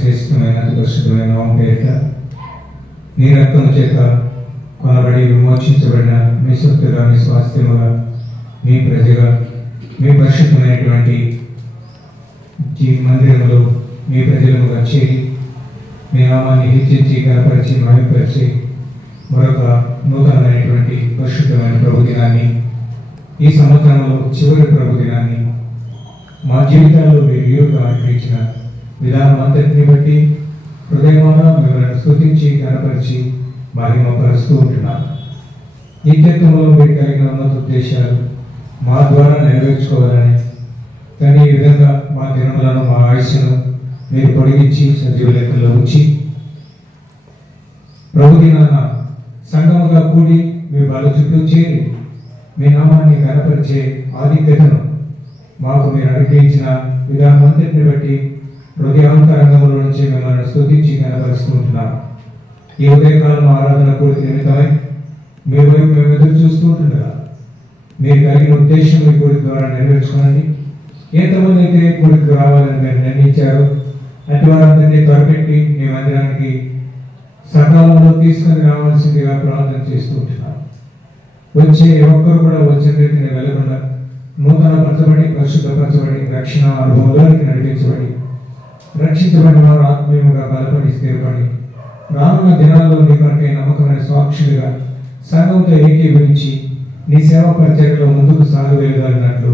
శ్రేష్టమైన పరిశుద్ధమైన నామం పేరిట మీ రక్తం చేత కొనబడి విమోచించబడిన మీ సొత్తుగా, మీ స్వాస్థ్యముగా, మీ ప్రజగా, మీ పరిశుద్ధమైనటువంటి మందిరములో మీ ప్రజలముగా చేరి మీ నామాన్ని హెచ్చించి కనపరిచి మహిమపరిచి మరొక నూతనమైనటువంటి పరిశుద్ధమైన ప్రభు దినాన్ని, ఈ సంవత్సరంలో చివరి ప్రభు దినాన్ని మా జీవితాల్లో మీరు యోగా అర్పించిన విధానం అంతటిని బట్టి హృదయమున మిమ్మల్ని స్తుతించి కనపరిచి మహిమపరుస్తూ ఉంటున్నాను. నిత్యత్వంలో మీరు కలిగిన ఉన్నత ఉద్దేశాలు మా ద్వారా నెరవేర్చుకోవాలని, కానీ ఈ విధంగా మా దినములను, మా ఆయుష్ను మీరు పొడిగించి సజీవ లెక్కల్లో ఉంచి ప్రభు దినాన సంఘముగా కూడి మీ వాళ్ళ చుట్టూ చేరి మీ నామాన్ని కనపరిచే ఆధిక్యతను మాకు మీరు అనుగ్రహించిన విధానం అంతటిని బట్టి హృదయాంతరంగంలో నుంచి మిమ్మల్ని స్తుతించి కనపరుస్తుంటున్నాం. ఈ ఉదయకాలం ఆరాధన కూడిక నిమిత్తమై మీ వైపు మేము ఎదురు చూస్తుంటున్నారా మీరు కలిగిన ఉద్దేశం ఈ కూడిక ద్వారా నెరవేర్చుకోండి. ఎంతమంది అయితే కూడికి రావాలని మీరు నిర్ణయించారు అటు వారందరినీ త్వరపెట్టి మీ మందిరానికి సకాలంలో తీసుకొని రావాల్సిందిగా ప్రార్థన చేస్తూ ఉంటున్నాం. వచ్చే ఒక్కరు కూడా వచ్చిన రీతిని వెళ్లకుండా నూతన పరచబడి, పరిశుద్ధపరచబడి, రక్షణ అనుభవంలోనికి నడిపించబడి, రక్షించబడిన వారు ఆత్మీయముగా బలపడి స్థిరపడి రానున్న దినాల్లో నీ కొరకై నమ్మకమైన సాక్షులుగా సంఘంతో ఏకీభవించి నీ సేవా పరిచర్యలో ముందుకు సాగవేయగలిగినట్లు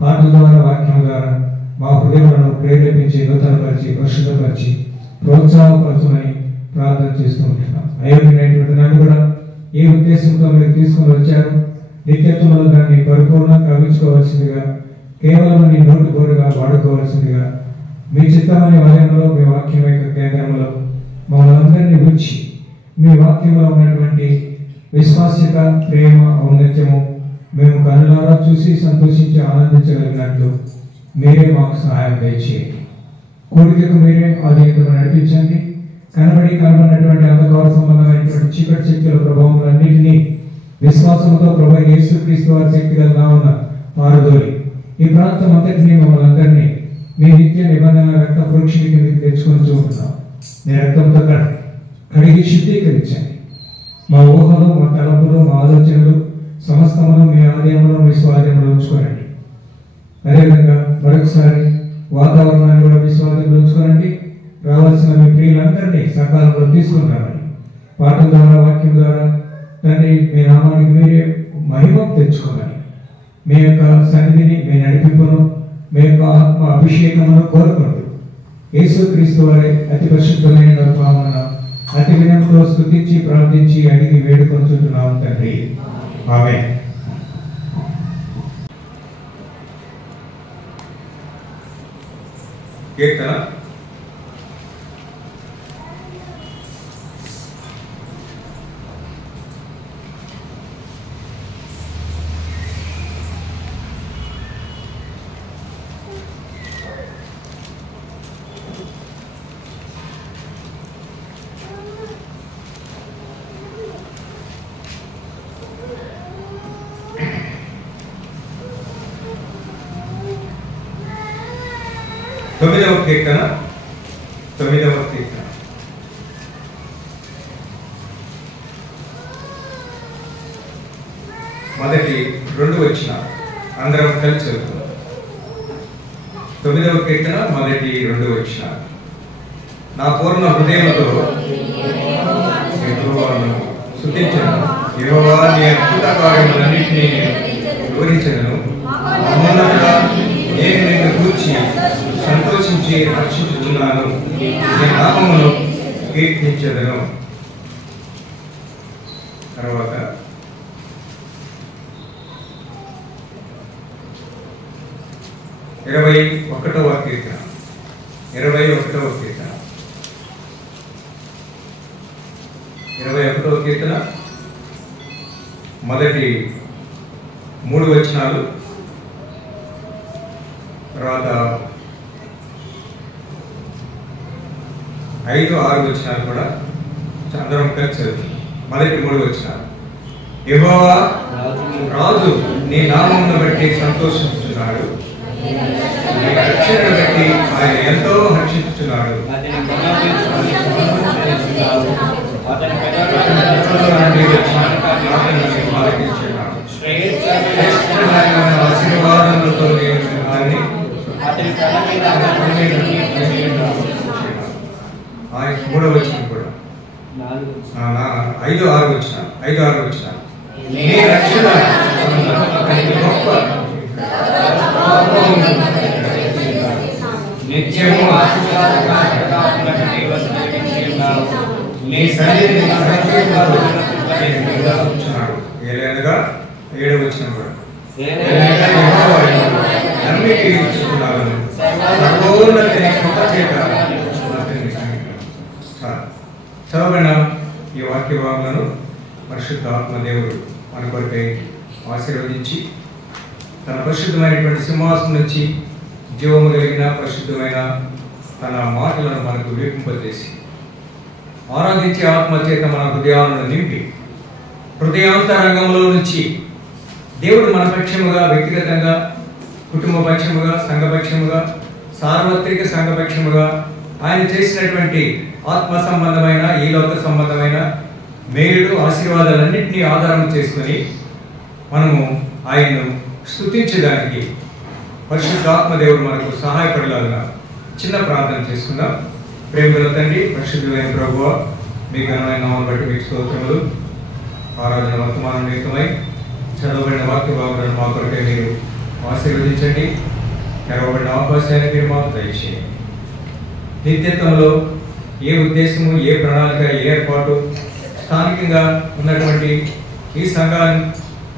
పాటల ద్వారా, వాక్యం ద్వారా మా హృదయాలను ప్రేరేపించి, నూతనపరిచి, పరిశుద్ధపరిచి, ప్రోత్సాహపరచమని ప్రార్థన చేస్తూ ఉంటున్నాం. అయోగ్యమైనటువంటి నన్ను కూడా ఏ ఉద్దేశంతో మీరు తీసుకుని వచ్చారు నిత్యత్వంలో దాన్ని పరిపూర్ణంగా కవించుకోవాల్సిందిగా, కేవలం నీ నోటి బోరుగా వాడుకోవాల్సిందిగా, మీ చిత్తమనే వలయంలో, మీ వాక్యం యొక్క కేంద్రంలో మమ్మల్ని అందరినీ ఉంచి మీ వాక్యంలో ఉన్నటువంటి విశ్వాస్యత, ప్రేమ, ఔన్నత్యము మేము కనులారా చూసి సంతోషించి ఆనందించగలిగినట్లు మీరే మాకు సహాయం దయచేయండి. కోరికకు మీరే ఆధీనతను నడిపించండి. కనబడినటువంటి అంధకార సంబంధమైనటువంటి చీకటి శక్తుల ప్రభావములన్నింటినీ విశ్వాసంతో ప్రభు యేసుక్రీస్తు వారి శక్తి గల ఉన్న పారదోలి ఈ ప్రాంతం అంతటినీ మమ్మల్ని అందరినీ మీ నిత్య నిబంధన రక్త పురుషుడి కిందకి తెచ్చుకొని చూస్తున్నాం. మీ రక్తంతో కడిగి శుద్ధీకరించండి. మా ఊహలు, మా తలంపులు, మా ఆలోచనలు సమస్తమును మీ ఆలయంలో, మీ స్వాధీనంలో ఉంచుకోనండి. అదేవిధంగా మరొకసారి వాతావరణాన్ని కూడా మీ స్వాధీనంలో ఉంచుకోనండి. రావాల్సిన మీ ప్రియులందరినీ సకాలంలో తీసుకుని రావాలి. పాటల ద్వారా, వాక్యం ద్వారా తండ్రి మీ నామానికి మీరే మహిమ తెచ్చుకోవాలి. మీ యొక్క సన్నిధిని, మీ నడిపింపును, మీ యొక్క ఆత్మ అభిషేకమును కోరుకుంటూ యేసుక్రీస్తు వారి అతి పరిశుద్ధమైన నామమున అతి వినయంతో స్తుతించి ప్రార్థించి అడిగి వేడుకొంచుతున్నాము తండ్రి. ఆమేన్. కీర్తన 9వ కీర్తన. మొదటి 2 వచనాలు అందరం కలిసి చదువుతాం. 9వ కీర్తన మొదటి 2 వచనాలు. నా పూర్ణ హృదయంతో యెహోవాను స్తుతించెదను. యెహోవా నీ అద్భుత కార్యములన్నిటినీ వివరించెదను. మహోన్నతుడా, నేను నిన్ను గూర్చి సంతోషించి హర్షించుచున్నాను. నీ నామమును కీర్తించెదను. తర్వాత 21వ కీర్తన. 21వ కీర్తన మొదటి 3 వచనాలు, తర్వాత 5, 6 వచనాలు కూడా అందరం కలిసి చదువుతాం. మొదటి 3 వచనాలు. యెహోవా రాజు నీ నామమును బట్టి సంతోషిస్తున్నాడు. మీ రక్షణను బట్టి ఆయన ఎంతో హర్షించుచున్నాడు. ఆశీర్వాదములతో ఆయన 3వ వచనం కూడా 5-6 వచ్చిన నీ రక్షణ గొప్ప నిత్యము నీ సన్నిధిని ఏలనగా 7వ వచనం కూడా నమ్మికి ఇచ్చుకున్నాను సర్వోన్నతిని కృప చేత చదవబడిన ఈ వాక్య భాగములను పరిశుద్ధ ఆత్మదేవుడు మన కొరకై ఆశీర్వదించి తన పరిశుద్ధమైనటువంటి సింహాసనం నుంచి జీవము కలిగిన పరిశుద్ధమైన తన మాటలను మనకు వినిపింపజేసి ఆరాధించే ఆత్మ చేత మన హృదయాలను నింపి హృదయాంతరంగంలో నుంచి దేవుడు మన పక్షముగా, వ్యక్తిగతంగా, కుటుంబ పక్షముగా, సంఘపక్షముగా, సార్వత్రిక సంఘపక్షముగా ఆయన చేసినటువంటి ఆత్మ సంబంధమైన, ఈ లోక సంబంధమైన మేలుడు ఆశీర్వాదాలన్నింటినీ ఆధారం చేసుకొని మనము ఆయన్ను స్తుతించడానికి పరిశుద్ధాత్మదేవుడు మనకు సహాయపడలాగా చిన్న ప్రార్థన చేసుకుందాం. ప్రేమగల తండ్రి, పరిశుద్ధమైన ప్రభువా, మీ ఘనమైన నామమును బట్టి మీకు స్తోత్రములు. ఆరాధన వర్తమానం నిమిత్తమై చదవబడిన వాక్య భాగాలను మా కొరకై మీరు ఆశీర్వదించండి. తెరవబడిన అవకాశాన్ని మీరు మాకు దయచేయండి. నిత్యత్వంలో ఏ ఉద్దేశము, ఏ ప్రణాళిక, ఏ ఏర్పాటు స్థానికంగా ఉన్నటువంటి ఈ సంఘాన్ని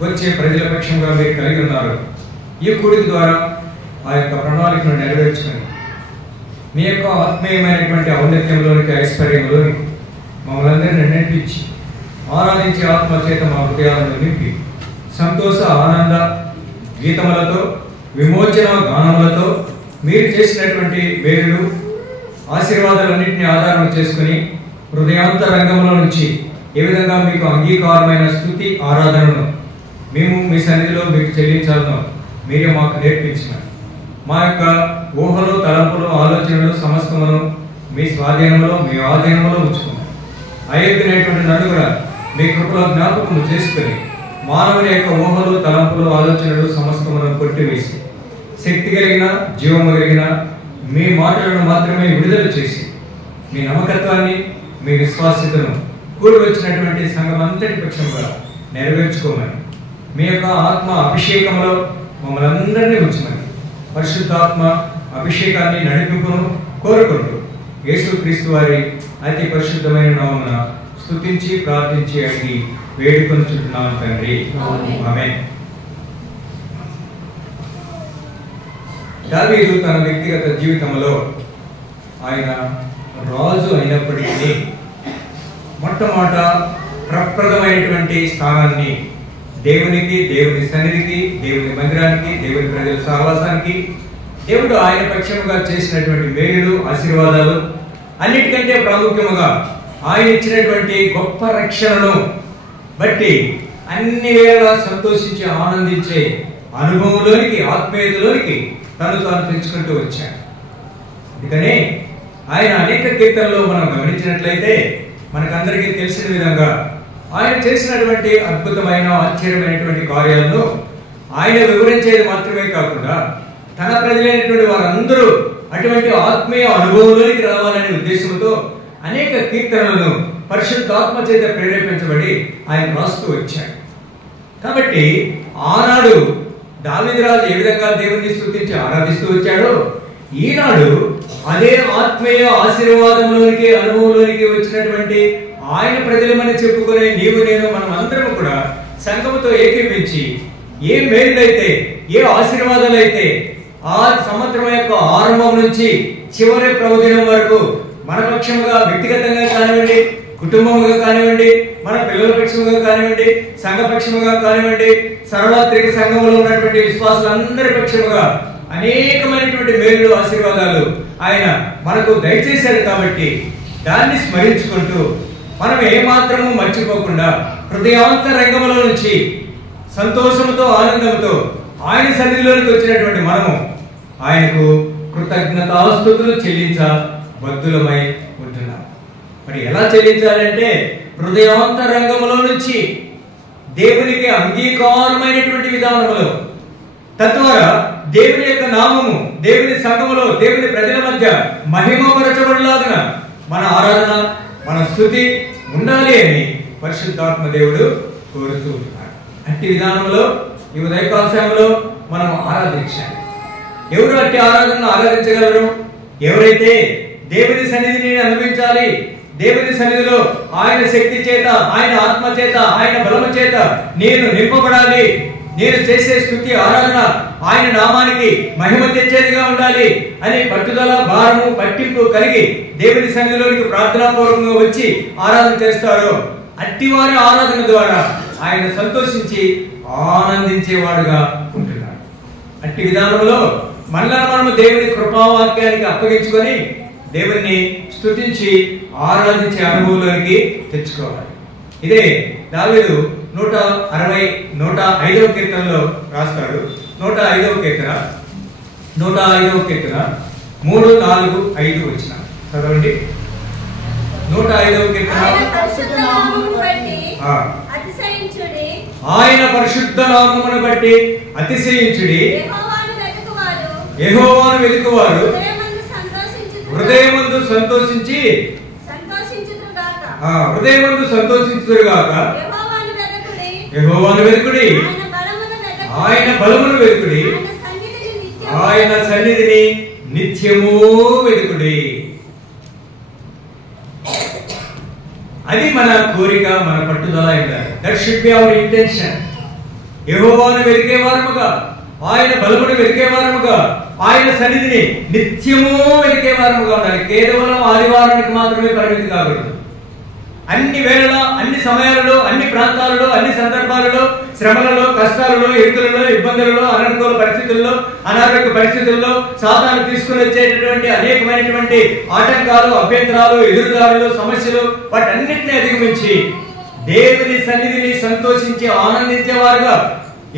వచ్చే ప్రజల పక్షంగా మీరు కలిగి ఉన్నారు. ఈ కూడిక ద్వారా ఆ యొక్క ప్రణాళికను నెరవేర్చుకొని మీ యొక్క ఆత్మీయమైనటువంటి ఔన్నత్యంలోనికి, ఐశ్వర్యంలోనికి మమ్మల్ని అందరినీ నడిపించి ఆరాధించే ఆత్మ చేత మా హృదయాలను నింపి సంతోష ఆనంద గీతములతో, విమోచన గానములతో మీరు చేసినటువంటి మేలులు ఆశీర్వాదాలన్నింటినీ ఆధారం చేసుకుని హృదయాంతరంగంలో నుంచి ఏ విధంగా మీకు అంగీకారమైన స్తుతి ఆరాధనను మేము మీ సన్నిధిలో మీకు చెల్లించాలనో మీరే మాకు నేర్పించిన మా యొక్క ఊహలు, తలంపులు, ఆలోచనలు సమస్తమును మీ స్వాధీనంలో, మీ ఆధీనంలో ఉంచుకున్నాం. అయోగ్యమైనటువంటి నన్ను కూడా మీ కృపలో జ్ఞాపకము చేసుకుని మానవుని యొక్క ఊహలు, తలంపులు, ఆలోచనలు సమస్తమును కొట్టివేసి శక్తి కలిగిన, జీవము కలిగిన మీ మాటలను మాత్రమే విడుదల చేసి మీ నమ్మకత్వాన్ని, మీ విశ్వాస్యతను కూడి వచ్చినటువంటి సంఘం అంతటి పక్షంగా నెరవేర్చుకోమని మీ యొక్క ఆత్మ అభిషేకంలో మమ్మల్ని అందరినీ ఉంచమని పరిశుద్ధాత్మ అభిషేకాన్ని నడిపింపును కోరుకుంటూ యేసుక్రీస్తు వారి అతి పరిశుద్ధమైన నామమున స్తుతించి ప్రార్థించి అడిగి వేడుకొనుచున్నాను తండ్రి, ఆమేన్. దావీదు తన వ్యక్తిగత జీవితంలో ఆయన రాజు అయినప్పటికీ మొట్టమొదట ప్రప్రదమైనటువంటి స్థానాన్ని దేవునికి, దేవుని సన్నిధికి, దేవుని మందిరానికి, దేవుని ప్రజల సహవాసానికి, దేవుడు ఆయన పక్షముగా చేసినటువంటి మేలులు, ఆశీర్వాదాలు అన్నిటికంటే ప్రాముఖ్యముగా ఆయన ఇచ్చినటువంటి గొప్ప రక్షణను బట్టి అన్ని వేళలా సంతోషించి ఆనందించే అనుభవంలోనికి, ఆత్మీయతలోనికి తను తాను తెచ్చుకుంటూ వచ్చాడు. అందుకనే ఆయన అనేక కీర్తనలో మనం గమనించినట్లయితే మనకందరికీ తెలిసిన విధంగా ఆయన చేసినటువంటి అద్భుతమైన, ఆశ్చర్యమైనటువంటి కార్యాలను ఆయన వివరించేది మాత్రమే కాకుండా తన ప్రజలైనటువంటి వారందరూ అటువంటి ఆత్మీయ అనుభవంలోనికి రావాలనే ఉద్దేశంతో అనేక కీర్తనలను పరిశుద్ధాత్మ చేత ప్రేరేపించబడి ఆయన రాస్తూ వచ్చాడు. కాబట్టి ఆనాడు దావీదు రాజు ఏ విధంగా దేవుని స్తుతించి ఆరాధిస్తూ వచ్చాడో ఈనాడు అదే ఆత్మీయ ఆశీర్వాదంలోనికి, అనుభవంలోనికి వచ్చినటువంటి ఆయన ప్రజలమని చెప్పుకునే నీవు, నేను, మనం అందరం కూడా సంఘముతో ఏకీపించి ఏ మేలులైతే, ఏ ఆశీర్వాదాలైతే ఆ సంవత్సరం యొక్క ఆరంభం నుంచి చివరి ప్రభుదినం వరకు మన పక్షముగా వ్యక్తిగతంగా కానివ్వండి, కుటుంబముగా కానివ్వండి, మన పిల్లల పక్షముగా కానివ్వండి, సంఘపక్షముగా కానివ్వండి, సార్వత్రిక సంఘంలో ఉన్నటువంటి విశ్వాసులందరి పక్షముగా అనేకమైనటువంటి మేలు, ఆశీర్వాదాలు ఆయన మనకు దయచేశారు. కాబట్టి దాన్ని స్మరించుకుంటూ మనం ఏమాత్రము మర్చిపోకుండా హృదయాంతరంగంలో నుంచి సంతోషంతో, ఆనందంతో ఆయన సన్నిధిలోనికి వచ్చినటువంటి మనము ఆయనకు కృతజ్ఞతాస్తుతులు చెల్లించ బద్దులమై ఉంటున్నాం. మరి ఎలా చెల్లించాలంటే హృదయాంతరంగంలో నుంచి దేవునికి అంగీకారమైనటువంటి విధానములో, తద్వారా దేవుని యొక్క నామము దేవుని సంఘములో దేవుని ప్రజల మధ్య మహిమపరచబడలాగిన మన ఆరాధన మన స్తుతి ఉండాలి అని పరిశుద్ధాత్మ దేవుడు కోరుతూ ఉంటున్నాడు. అట్టి విధానంలో ఈ ఉదయకాల సమయంలో మనం ఆరాధించాలి. ఎవరు అట్టి ఆరాధనను ఆరాధించగలరు? ఎవరైతే దేవుని సన్నిధిని అనుభవించాలి, దేవుని సన్నిధిలో ఆయన శక్తి చేత, ఆయన ఆత్మ చేత, ఆయన బలము చేత నేను నింపబడాలి, నేను చేసే స్తుతి ఆరాధన ఆయన నామానికి మహిమ తెచ్చేదిగా ఉండాలి అని పట్టుదల, భారము, పట్టింపు కలిగి దేవుని సన్నిధిలోనికి ప్రార్థనాపూర్వకంగా వచ్చి ఆరాధన చేస్తారో అట్టి వారి ఆరాధన ద్వారా ఆయన సంతోషించి ఆనందించేవాడుగా ఉంటున్నాడు. అట్టి విధానంలో మనము దేవుని కృపావాక్యానికి అప్పగించుకొని దేవుని స్తుతించి ఆరాధించే అనుభవంలోనికి తెచ్చుకోవాలి. ఇదే దావీదు 105వ కీర్తనలో రాస్తాడు. 105వ కీర్తన 3, 4, 5 వచ్చిన చదవండి. 105వ కీర్తన. ఆయన పరిశుద్ధ నామమును బట్టి అతిశయించుడి. యెహోవాను వెతుకువారు హృదయమందు సంతోషించి హృదయమందు సంతోషించుదురుగాక. యెహోవాను వెతుకుడి, ఆయన బలమును వెతుకుడి, ఆయన సన్నిధిని నిత్యము వెతుకుడి. అది మన కోరిక, మన పట్టుదల ఉండాలి. That should be our intention. యెహోవాను వెతికేవారముగా, ఆయన బలమును వెతికేవారముగా, ఆయన సన్నిధిని నిత్యము వెతికేవారముగా ఉండాలి. కేవలం ఆదివారానికి మాత్రమే పరిమితి కాకూడదు. అన్ని వేళలో, అన్ని సమయాలలో, అన్ని ప్రాంతాలలో, అన్ని సందర్భాలలో, శ్రమలలో, కష్టాలలో, ఇరుకులలో, ఇబ్బందులలో, అననుకూల పరిస్థితుల్లో, అనారోగ్య పరిస్థితుల్లో సాతాను తీసుకుని వచ్చేటటువంటి అనేకమైనటువంటి ఆటంకాలు, అభ్యంతరాలు, ఎదురుదారులు, సమస్యలు వాటన్నిటిని అధిగమించి దేవుని సన్నిధిని సంతోషించి ఆనందించేవారుగా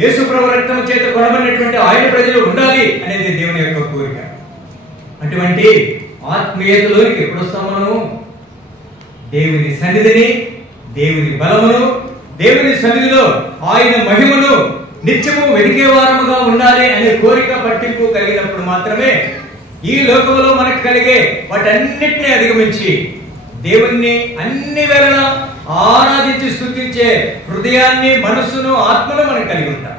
యేసు ప్రభు రక్తము చేత కొనబడినటువంటి ఆయన ప్రజలు ఉండాలి అనేది దేవుని యొక్క కోరిక. అటువంటి ఆత్మీయతలోనికి ఎప్పుడు వస్తాం మనము? దేవుని సన్నిధిని, దేవుని బలమును, దేవుని సన్నిధిలో ఆయన మహిమను నిత్యము వెతికేవారముగా ఉండాలి అనే కోరిక, పట్టింపు కలిగినప్పుడు మాత్రమే ఈ లోకంలో మనకు కలిగే వాటన్నిటిని అధిగమించి దేవుణ్ణి అన్ని వేళలా ఆరాధించి స్తుతించే హృదయాన్ని, మనస్సును, ఆత్మను మనం కలిగి ఉంటాం.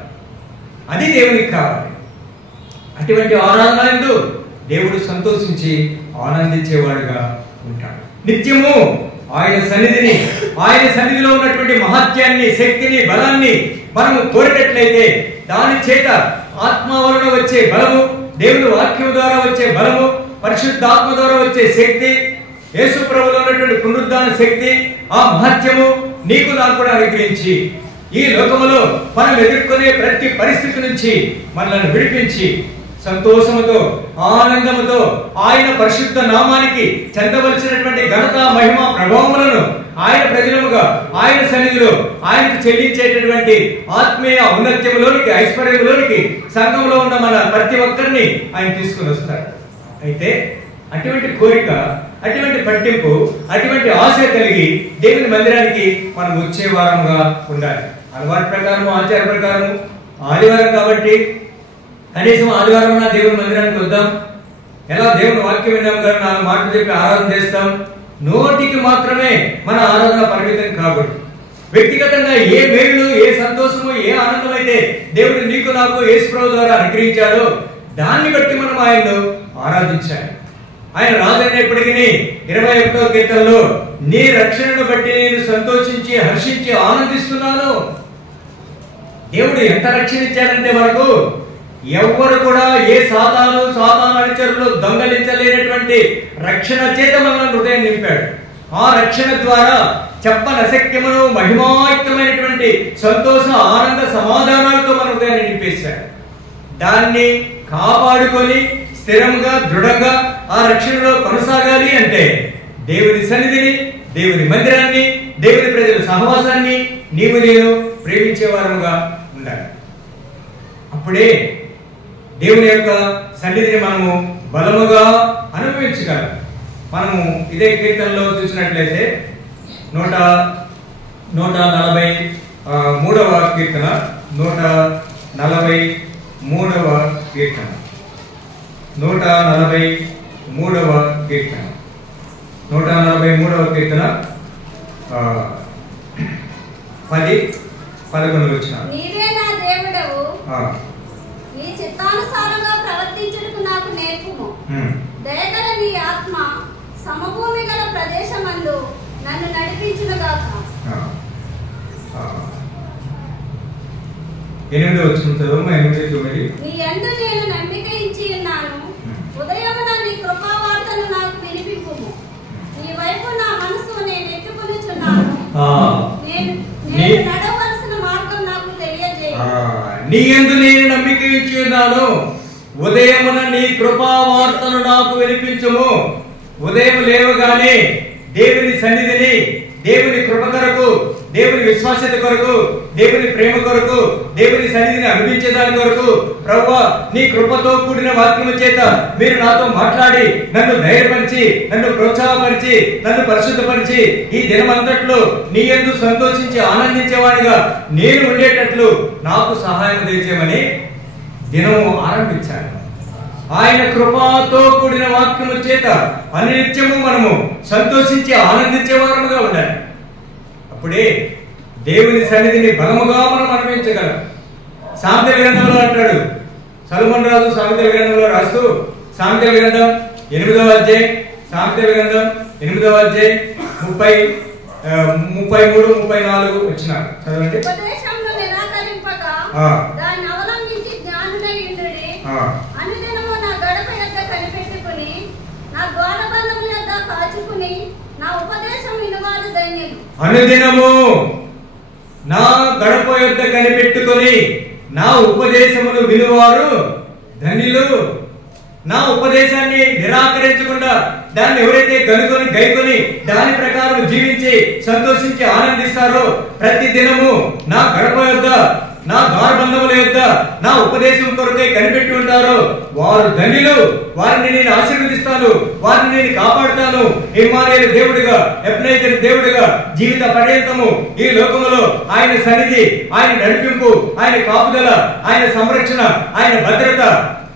అది దేవునికి కావాలి. అటువంటి ఆరాధన యందు దేవుడు సంతోషించి ఆనందించేవాడుగా ఉంటాడు. నిత్యము ఆయన సన్నిధిని, ఆయన సన్నిధిలో ఉన్నటువంటి మహత్యాన్ని, శక్తిని, బలాన్ని మనము కోరినట్లయితే దాని చేత ఆత్మ వలన వచ్చే బలము, దేవుని వాక్యం ద్వారా వచ్చే బలము, పరిశుద్ధాత్మ ద్వారా వచ్చే శక్తి, యేసు ప్రభువులో ఉన్నటువంటి పునరుద్ధాన శక్తి, ఆ మహత్యము నీకు నాకు కూడా అనుగ్రహించి ఈ లోకములో మనం ఎదుర్కొనే ప్రతి పరిస్థితి నుంచి మనల్ని విడిపించి సంతోషముతో, ఆనందముతో ఆయన పరిశుద్ధ నామానికి చెందవలసినటువంటి ఘనత, మహిమ, ప్రభావములను ఆయన ప్రజలముగా ఆయన సన్నిధిలో ఆయనకు చెల్లించేటటువంటి ఆత్మీయ ఔన్నత్యములోనికి, ఐశ్వర్యంలోనికి సంఘంలో ఉన్న మన ప్రతి ఒక్కరిని ఆయన తీసుకుని వస్తాడు. అయితే అటువంటి కోరిక, అటువంటి పట్టింపు, అటువంటి ఆశ కలిగి దేవుని మందిరానికి మనం వచ్చే వారంగా ఉండాలి. అలవాటు ప్రకారము, ఆచార ప్రకారము ఆదివారం కాబట్టి కనీసం ఆదివారం దేవుని మందిరానికి వద్దాం, ఎలా దేవుని వాక్యం విన్నాం కానీ 4 మాటలు చెప్పి ఆరాధన చేస్తాం. నోటికి మాత్రమే మన ఆరాధన పరిమితం కాకూడదు. వ్యక్తిగతంగా ఏ మేలు, ఏ సంతోషము, ఏ ఆనందం అయితే దేవుడు నీకు నాకు యేసు ప్రభు ద్వారా అనుగ్రహించాడో దాన్ని బట్టి మనం ఆయన్ను ఆరాధించాలి. ఆయన రాజైనప్పటికీ 21వ కీర్తనలో నీ రక్షణను బట్టి నేను సంతోషించి హర్షించి ఆనందిస్తున్నాను. దేవుడు ఎంత రక్షణ ఇచ్చాడంటే మనకు ఎవ్వరు కూడా ఏ సాతాను అనుచరులు దొంగలించలేనటువంటి రక్షణ చేత మన హృదయం నింపాడు. ఆ రక్షణ ద్వారా చెప్పనశక్యమును మహిమాయుక్తమైనటువంటి సంతోష, ఆనంద, సమాధానాలతో మన హృదయాన్ని నింపేశాడు. దాన్ని కాపాడుకొని స్థిరంగా, దృఢంగా ఆ రక్షణలో కొనసాగాలి అంటే దేవుని సన్నిధిని, దేవుని మందిరాన్ని, దేవుని ప్రజల సహవాసాన్ని నీవు నేను ప్రేమించేవారముగా ఉండాలి. అప్పుడే దేవుని యొక్క సన్నిధిని మనము బలముగా అనుభవించగలం. మనము ఇదే కీర్తనలో చూసినట్లయితే 143వ కీర్తన 143వ కీర్తన 143వ కీర్తన 143వ కీర్తన 10-11 వచనాలు. నీవే నా దేవుడవు, నీ చిత్తానుసారంగా ప్రవర్తించుటకు నాకు నేర్పుము. దయగల నీ ఆత్మ సమభూమి గల ప్రదేశమందు నన్ను నడిపించునుగాక. 8వ వచనం చదవమ్మా. 8-9. నీ యందు నేను నమ్మిక ఇచ్చి ఉన్నాను, ఉదయమున నీ కృపావార్తను నాకు వినిపింపుము. నీ వైపు నా మనసు నేను ఎత్తుకొనుచున్నాను, నేను నడవలసిన మార్గం నాకు తెలియజేయి. నీ యందు నేను నమ్మిక ఇచ్చి ఉన్నాను, ఉదయమున నీ కృపావార్తను నాకు వినిపించుము. ఉదయం లేవగానే దేవుని సన్నిధిని, దేవుని కృప కొరకు, దేవుని విశ్వాసత కొరకు, దేవుని ప్రేమ కొరకు, దేవుని సన్నిధిని అనుభవించేదాని కొరకు, ప్రభువా నీ కృపతో కూడిన వాక్యము చేత మీరు నాతో మాట్లాడి నన్ను ధైర్యపరిచి, నన్ను ప్రోత్సాహపరిచి, నన్ను పరిశుద్ధపరిచి ఈ దినమంతట్లో నీ యందు సంతోషించి ఆనందించేవాడిగా నేను ఉండేటట్లు నాకు సహాయం దయచేయమని దినము ఆరంభించాను. ఆయన కృపతో కూడిన వాక్యము చేత అనిత్యము మనము సంతోషించి ఆనందించే వారముగా ఉండాలి. అప్పుడే దేవుని సన్నిధిని బలముగా మనం అనుభవించగలం. సామెతల గ్రంథంలో అంటాడు సొలొమోను రాజు, సామెతల గ్రంథంలో రాస్తూ, సామెతల గ్రంథం 8వ అధ్యాయం, సామెతల గ్రంథం 8వ అధ్యాయం 33-34 వచనాలు చదవండి. ఉపదేశంలో నిరాకరింపక దాన్ని అవలంబించి జ్ఞానులై ఉండుడి. అనుదినము నా గడప యొద్ద కనిపెట్టుకుని, నా ద్వారబంధముల యొద్ద కాచుకుని, నా ఉపదేశం వినువారు ధన్యులు. అనుదినము నా గడప యొద్ద కనిపెట్టుకొని నా ఉపదేశమును వినువారు ధన్యులు. నా ఉపదేశాన్ని నిరాకరించకుండా దాన్ని ఎవరైతే గనుకొని గైకొని దాని ప్రకారం జీవించి సంతోషించి ఆనందిస్తారో, ప్రతి దినము నా గడప యొద్ద, నా ద్వారబంధముల యొద్ద నా ఉపదేశం కొరకై కనిపెట్టి ఉంటారో వారు ధన్యులు. వారిని నేను ఆశీర్వదిస్తాను, వారిని నేను కాపాడుతాను. ఇమ్మానుయేలు దేవుడిగా, ఎబెనేజరు దేవుడిగా జీవిత పర్యంతము ఈ లోకములో ఆయన సన్నిధి, ఆయన నడిపింపు, ఆయన కాపుదల, ఆయన సంరక్షణ, ఆయన భద్రత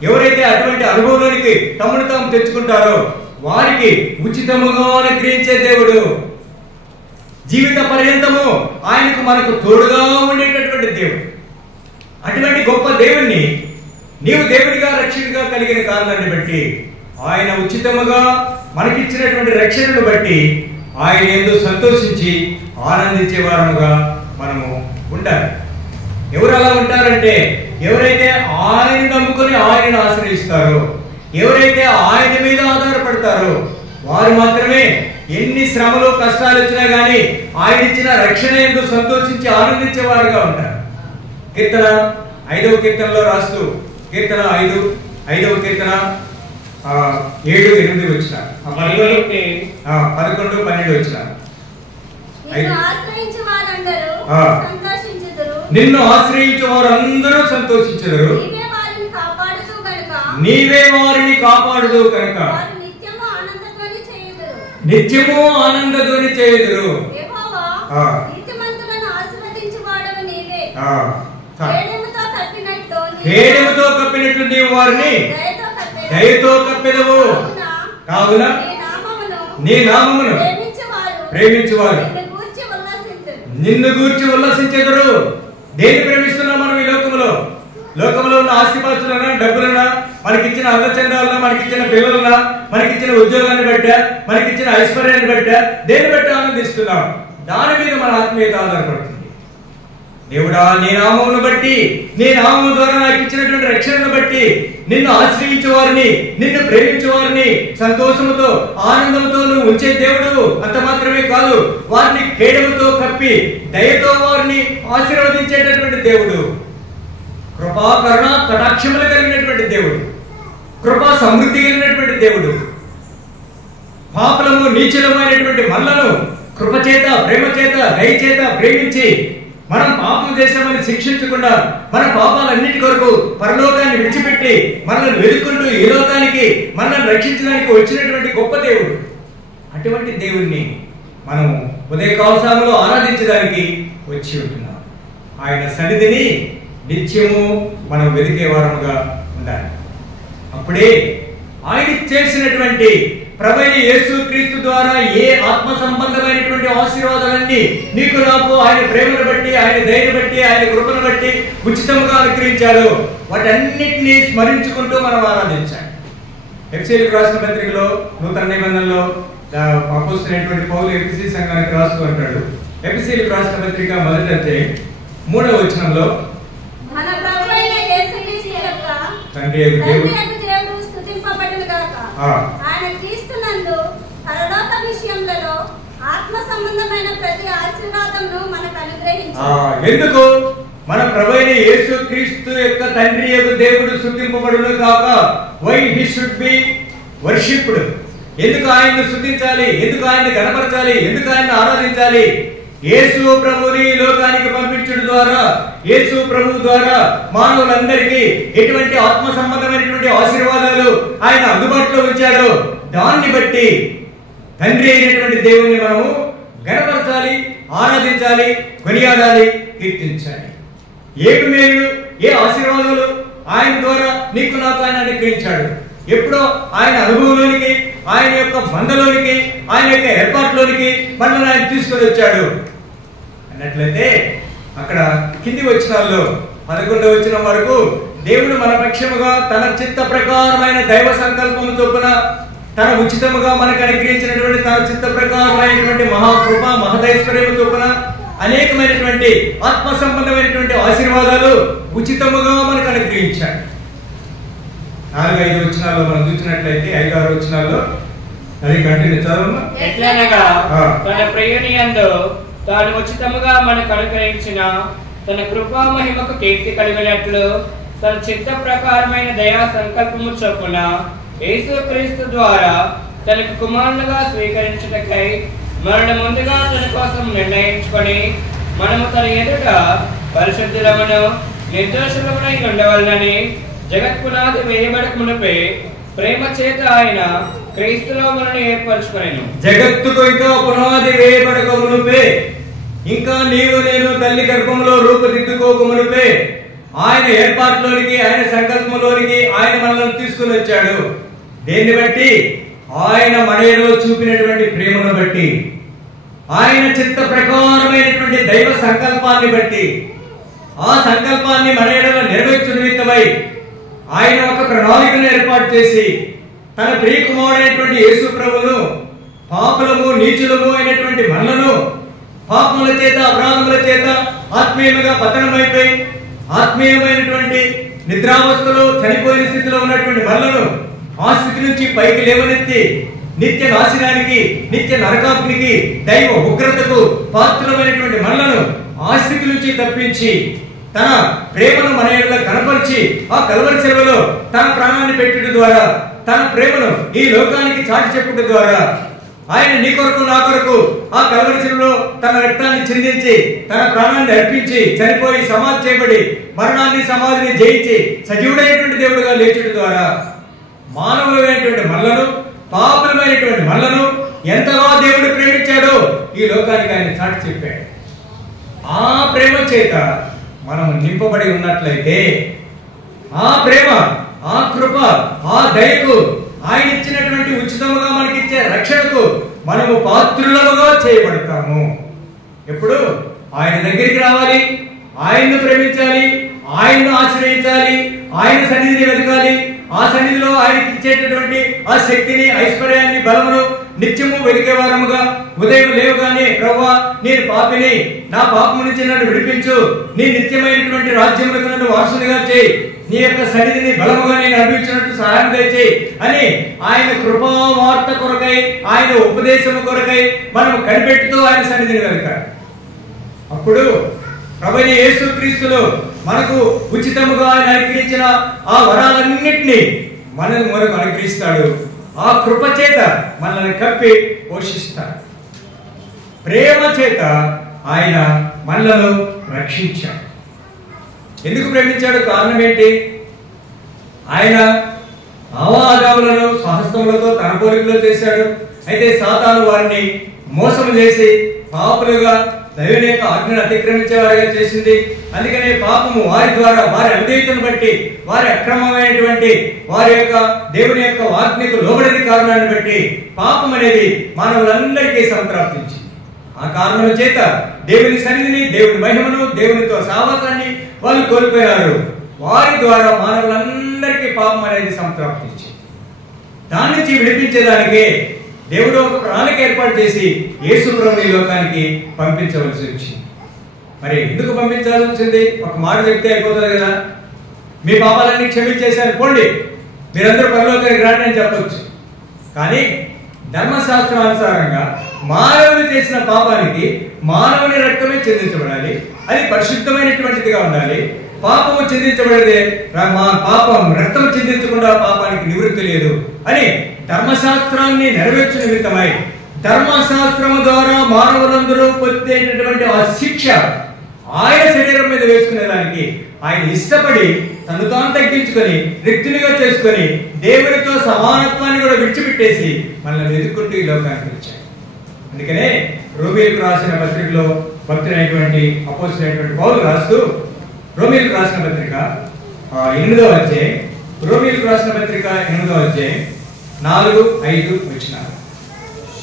ఎవరైతే అటువంటి అనుభవంలోనికి తమను తాము తెచ్చుకుంటారో వారికి ఉచితముగా అనుగ్రహించే దేవుడు. జీవిత పర్యంతము ఆయనకు మనకు తోడుగా ఉండేటటువంటి దేవుడు. అటువంటి గొప్ప దేవుణ్ణి నీవు దేవుడిగా రక్షకుడిగా కలిగిన కారణాన్ని బట్టి, ఆయన ఉచితముగా మనకిచ్చినటువంటి రక్షణను బట్టి ఆయన యందు సంతోషించి ఆనందించే వారముగా మనము ఉండాలి. ఎవరు అలా ఉంటారంటే, ఎవరైతే ఆయన నమ్ముకొని ఆయనను ఆశ్రయిస్తారో, ఎవరైతే ఆయన మీద ఆధారపడతారో వారు మాత్రమే ఎన్ని శ్రమలు కష్టాలు వచ్చినా గానీ ఆయన ఇచ్చిన రక్షణ యందు సంతోషించి ఆనందించేవారుగా ఉంటారు. కీర్తన 5వ కీర్తనలో రాస్తూ, కీర్తన 5వ కీర్తన 7-8 వచనాలు, 11-12 వచనాలు. నిన్ను ఆశ్రయించు వారందరూ సంతోషించెదరు, నీవే వారిని కాపాడుదు కనుక నిత్యము ఆనందధ్వని చేయుదురు. కేడముతో కప్పినట్లు నీవు వారిని దయతో కప్పెదవు. కావున నీ నామమును ప్రేమించువారు నిన్ను గూర్చి ఉల్లసించెదరు. దేన్ని ప్రేమిస్తున్నాం మనం ఈ లోకంలో? లోకంలో ఉన్న ఆస్తిపాస్తులనా, డబ్బులనా, మనకిచ్చిన అందచందాలనా, మనకిచ్చిన పిల్లలనా, మనకిచ్చిన ఉద్యోగాన్ని బట్టా, మనకిచ్చిన ఐశ్వర్యాన్ని బట్టా, దేన్ని బట్టి ఆనందిస్తున్నాం? దాని మీద మన ఆత్మీయత ఆధారపడుతుంది. దేవుడా, నీ నామమును బట్టి, నీ నామము ద్వారా నాకు ఇచ్చినటువంటి రక్షణను బట్టి నిన్ను ఆశ్రయించే వారిని, నిన్ను ప్రేమించే వారిని సంతోషముతో ఆనందంతో నువ్వు ఉంచే దేవుడు. అంత మాత్రమే కాదు, వారిని కేడముతో కప్పి దయతో వారిని ఆశీర్వదించేటటువంటి దేవుడు. కృపా కరుణ కటాక్షములు కలిగినటువంటి దేవుడు, కృపా సమృద్ధి కలిగినటువంటి దేవుడు. పాపలము నీచలమైనటువంటి మనలను కృప చేత, ప్రేమ చేత, దయ చేత ప్రేమించి మనం పాపం చేశామని శిక్షించకుండా మన పాపాలన్నిటి కొరకు పరలోకాన్ని విడిచిపెట్టి మనల్ని వెతుక్కుంటూ ఈ లోకానికి మనల్ని రక్షించడానికి వచ్చినటువంటి గొప్ప దేవుడు. అటువంటి దేవుణ్ణి మనం ఉదయకాల సమయంలో ఆరాధించడానికి వచ్చి ఉంటున్నాం. ఆయన సన్నిధిని నిత్యము మనం వెతికే వారముగా ఉండాలి. అప్పుడే ఆయన చేసినటువంటి ప్రభువైన యేసుక్రీస్తు ద్వారా ఏ ఆత్మ సంబంధమైనటువంటి ఆశీర్వాదాలన్నీ నీకు నాకు ఆయన ప్రేమను బట్టి, ఆయన దయను బట్టి, ఆయన కృపను బట్టి ఉచితంగా అనుగ్రహించాడు, వాటన్నిటినీ స్మరించుకుంటూ మనం ఆరాధించాలి. ఎఫెసీయులకు రాసిన పత్రికలో నూతన నిబంధనలో అపోస్తలుడైనటువంటి పౌలు ఎఫెసీ సంఘానికి రాస్తూ అంటాడు. ఎఫెసీయులకు రాసిన పత్రిక 1వ అధ్యాయం 3వ వచనంలో మన ప్రభువైన యేసుక్రీస్తు యొక్క తండ్రి అయిన దేవుడు స్తుతింపబడును గాక. ఆయన క్రీస్తునందు పరలోక విషయములలో ఆత్మ సంబంధమైన ప్రతి ఆశీర్వాదమును మనకు అనుగ్రహించాడు. ఎందుకు? మన ప్రభువైన యేసుక్రీస్తు యొక్క తండ్రి యొక్క దేవుడు స్తుతింపబడును గాక. Why he should be worshipped. ఎందుకు ఆయన్ని స్తుతించాలి? ఎందుకు ఆయన్ని గణపరచాలి? ఎందుకు ఆయన్ని ఆరాధించాలి? యేసు ప్రభువుని లోకానికి పంపించడం ద్వారా, యేసు ప్రభువు ద్వారా మానవులందరికీ ఎటువంటి ఆత్మ సంబంధమైనటువంటి ఆశీర్వాదాలు ఆయన అందుబాటులో ఉంచాడో దాన్ని బట్టి తండ్రి అయినటువంటి దేవుణ్ణి మనము గణపరచాలి, ఆరాధించాలి, కొనియాడాలి, కీర్తించాలి. ఏమి మేలు, ఏ ఆశీర్వాదాలు ఆయన ద్వారా నీకు నాకు ఆయన అనుగ్రహించాడు. ఎప్పుడో ఆయన అనుభవంలోనికి, ఆయన యొక్క బంధంలోనికి, ఆయన యొక్క ఏర్పాటులోనికి మనల్ని ఆయన తీసుకొని వచ్చాడు అన్నట్లయితే అక్కడ కింది వచనాల్లో 11వ వచనం వరకు దేవుడు మన పక్షముగా తన చిత్త ప్రకారమైన దైవ సంకల్పము చొప్పున తన ఉచితముగా మనకు అనుగ్రహించినటువంటి తన చిత్త ప్రకారమైనటువంటి మహాకృప మహదైశ్వర్యము చొప్పున అనేకమైనటువంటి ఆత్మ సంబంధమైనటువంటి ఆశీర్వాదాలు ఉచితముగా మనకు అనుగ్రహించాడు. 4-5 వచనాల్లో మనం చూసినట్లయితే 5-6 వచనాల్లో అది కంటిన్యూ చదవమ్మా. ఎట్లనగా తన ప్రియుని యందు తాను ఉచితముగా మనకు అనుగ్రహించిన తన కృపా మహిమకు కీర్తి కలిగినట్లు తన చిత్త ప్రకారమైన దయా సంకల్పము చొప్పున యేసుక్రీస్తు ద్వారా తనకు కుమారునిగా స్వీకరించుటకై మనల్ని ముందుగా తన కోసం నిర్ణయించుకొని మనము తన ఎదుట పరిశుద్ధులమును నిర్దోషులమునై ఉండవలనని జగత్పునాది వేయబడక మునుపే ప్రేమ చేత ఆయన క్రీస్తులో మనల్ని ఏర్పరచుకొనెను. జగత్తుకు ఇంకా పునాది వేయబడక మునుపే, ఇంకా నీవు నేను తల్లి గర్భంలో రూపుదిద్దుకోక మునుపే ఆయన ఏర్పాటులోనికి, ఆయన సంకల్పంలోనికి ఆయన మనల్ని తీసుకుని వచ్చాడు. దేన్ని బట్టి? ఆయన మనలో చూపినటువంటి ప్రేమను బట్టి, ఆయన చిత్త ప్రకారమైనటువంటి దైవ సంకల్పాన్ని బట్టి, ఆ సంకల్పాన్ని మనలో నెరవేర్చు నిమిత్తమై ఆయన ఒక ప్రణాళికను ఏర్పాటు చేసి తన ప్రియ కుమారుడైనటువంటి యేసు ప్రభువును పాపులము నీచులము అయినటువంటి మనలను పాపముల చేత అపరాధముల చేత ఆత్మీయముగా పతనమైపోయి ఆత్మీయమైనటువంటి నిద్రావస్థలో చనిపోయిన స్థితిలో ఉన్నటువంటి మనలను ఆ స్థితి నుంచి పైకి లేవనెత్తి నిత్య నాశనానికి, నిత్య నరకాగ్నికి, దైవ ఉగ్రతకు పాత్రమైనటువంటి మనలను ఆ స్థితి నుంచి తప్పించి తన ప్రేమను మన ఎడల కనపరిచి ఆ కల్వరి శిలువలో తన ప్రాణాన్ని పెట్టుట ద్వారా, తన ప్రేమను ఈ లోకానికి చాటి చెప్పుట ద్వారా ఆయన నీ కొరకు నా కొరకు ఆ కల్వరి శిలువలో తన రక్తాన్ని చిందించి తన ప్రాణాన్ని అర్పించి చనిపోయి సమాధి చేయబడి మరణాన్ని సమాధిని జయించి సజీవుడైనటువంటి దేవుడుగా లేచుట ద్వారా మానవులైనటువంటి మనలను, పాపులమైనటువంటి మనలను ఎంతగా దేవుడు ప్రేమించాడో ఈ లోకానికి ఆయన చాటి చెప్పాడు. ఆ ప్రేమ చేత మనం నింపబడి ఉన్నట్లయితే ఆ ప్రేమ, ఆ కృప, ఆ దయకు, ఆయన ఇచ్చినటువంటి ఉచితముగా మనకిచ్చే రక్షణకు మనము పాత్రులముగా చేయబడతాము. ఎప్పుడు? ఆయన దగ్గరికి రావాలి, ఆయన్ను ప్రేమించాలి, ఆయన్ను ఆశ్రయించాలి, ఆయన సన్నిధిని వెతకాలి. ఆ సన్నిధిలో ఆయనకి ఇచ్చేటటువంటి ఆ శక్తిని, ఐశ్వర్యాన్ని, బలమును నిత్యము వెతికే వారముగా ఉదయం లేవగానే ప్రభువా నేను పాపిని, నా పాపము నుంచి నన్ను విడిపించు, నీ నిత్యమైనటువంటి రాజ్యములకు నన్ను వారసునిగా చేయి, నీ యొక్క సన్నిధిని బలముగా నేను అనుభవించినట్టు సహాయం దయచేయి అని ఆయన కృపావార్త కొరకై, ఆయన ఉపదేశము కొరకై మనం కనిపెట్టుతూ ఆయన సన్నిధిని వెతకాలి. అప్పుడు ప్రభువైన యేసుక్రీస్తులో మనకు ఉచితముగా ఆయన అనుగ్రహించిన ఆ వరాలన్నింటినీ మనకు అనుగ్రహిస్తాడు. ఆ కృప చేత మనల్ని కప్పి పోషిస్తాడు. ప్రేమ చేత ఆయన మనలను రక్షించాడు. ఎందుకు ప్రేమించాడు? కారణం ఏంటి? ఆయన ఆవాగాములను స్వహస్తములతో తన పోలికలో చేశాడు. అయితే సాతాను వారిని మోసం చేసి పాపులుగా దేవుని యొక్క ఆజ్ఞను అతిక్రమించేవారిగా చేసింది. అందుకనే పాపము వారి ద్వారా, వారి అవిధేయతను బట్టి, వారి అక్రమమైనటువంటి వారి యొక్క దేవుని యొక్క ఆజ్ఞకు లోబడని కారణాన్ని బట్టి పాపం అనేది మానవులందరికీ సంప్రాప్తించింది. ఆ కారణం చేత దేవుని సన్నిధిని, దేవుని మహిమను, దేవునితో సహవాసాన్ని వాళ్ళు కోల్పోయారు. వారి ద్వారా మానవులందరికీ పాపం అనేది సంప్రాప్తించింది. దాని నుంచి విడిపించేదానికే దేవుడు ఒక ప్రణాళిక ఏర్పాటు చేసి యేసు ప్రభువుని ఈ లోకానికి పంపించవలసి వచ్చింది. మరి ఎందుకు పంపించాల్సి వచ్చింది? ఒక మాట చెప్తే అయిపోతుంది కదా, మీ పాపాలన్నీ క్షమించేశారు, పోండి, మీరందరూ పరలోకానికి రాండి అని చెప్పవచ్చు. కానీ ధర్మశాస్త్రానుసారంగా మానవుడు చేసిన పాపానికి మానవుని రక్తమే చెందించబడాలి. అది పరిశుద్ధమైనటువంటిదిగా ఉండాలి. పాపము చెందించబడేదే, పాపం రక్తం చెందించకుండా పాపానికి నివృత్తి లేదు అని ధర్మశాస్త్రాన్ని నెరవేర్చిన నిమిత్తమై ధర్మశాస్త్రము ద్వారా మానవులందరూ పొందేటటువంటి ఆ శిక్ష ఆయన శరీరం మీద వేసుకునేదానికి ఆయన ఇష్టపడి తను తాను తగ్గించుకొని రిక్తునిగా చేసుకొని దేవునితో సమానత్వాన్ని కూడా విడిచిపెట్టేసి మనల్ని ఎదుర్కొంటూ ఈ లోకానికి వచ్చాడు. అందుకనే రోమీయులకు రాసిన పత్రికలో భక్తుడైనటువంటి అపోస్తలుడైనటువంటి పౌలు రాస్తూ రోమీయులకు రాసిన పత్రిక 8వ అధ్యాయం, రోమీయులకు రాసిన పత్రిక 8వ అధ్యాయం 4-5 వచనాలు.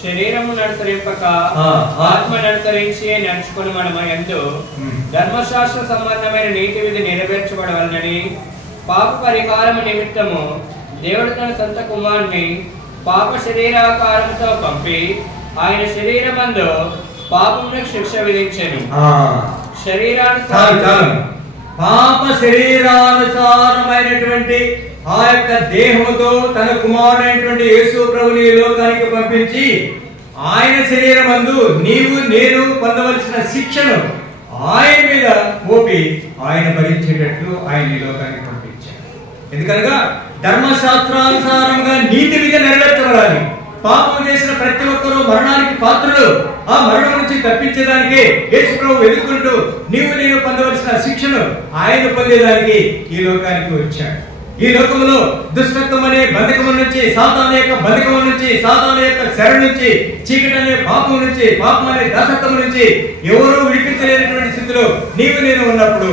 శరీరమును అనుసరింపక ఆత్మను అనుసరించి నడుచుకుని మనము యందు ధర్మశాస్త్ర సంబంధమైన నీతి విధి నెరవేర్చబడవలనని పాప పరిహారము నిమిత్తము దేవుడు తన సొంత కుమారుని పాప శరీరాకారముతో పంపి ఆయన శరీరమందు పాపమునకు శిక్ష విధించెను. పాప శరీరానుసారమైనటువంటి ఆ యొక్క దేహముతో తన కుమారుడైనటువంటి యేసు ప్రభుని ఈ లోకానికి పంపించి ఆయన శరీరమందు నీవు నేను పొందవలసిన శిక్షను ఆయన మీద మోపి ఆయన భరించేటట్లు ఆయన ఈ లోకానికి పంపించాడు. ఎందుకనగా ధర్మశాస్త్రానుసారంగా నీతి విధి నెరవేర్చబడాలి. పాపం చేసిన ప్రతి ఒక్కరూ మరణానికి పాత్రులు. ఆ మరణం నుంచి తప్పించేదానికి యేసు ప్రభువు ఎదుర్కొంటూ నీవు నేను పొందవలసిన శిక్షను ఆయన పొందేదానికి ఈ లోకానికి వచ్చాడు. ఈ లోకంలో దుష్టత్వం అనే బంధకము నుంచి, సాతాను యొక్క బంధకము నుంచి, సాతాను యొక్క శర నుంచి, చీకటి అనే పాపం నుంచి, పాపం అనే దాసత్వం నుంచి ఎవరూ విడిపించలేనటువంటి స్థితిలో నీవు నేను ఉన్నప్పుడు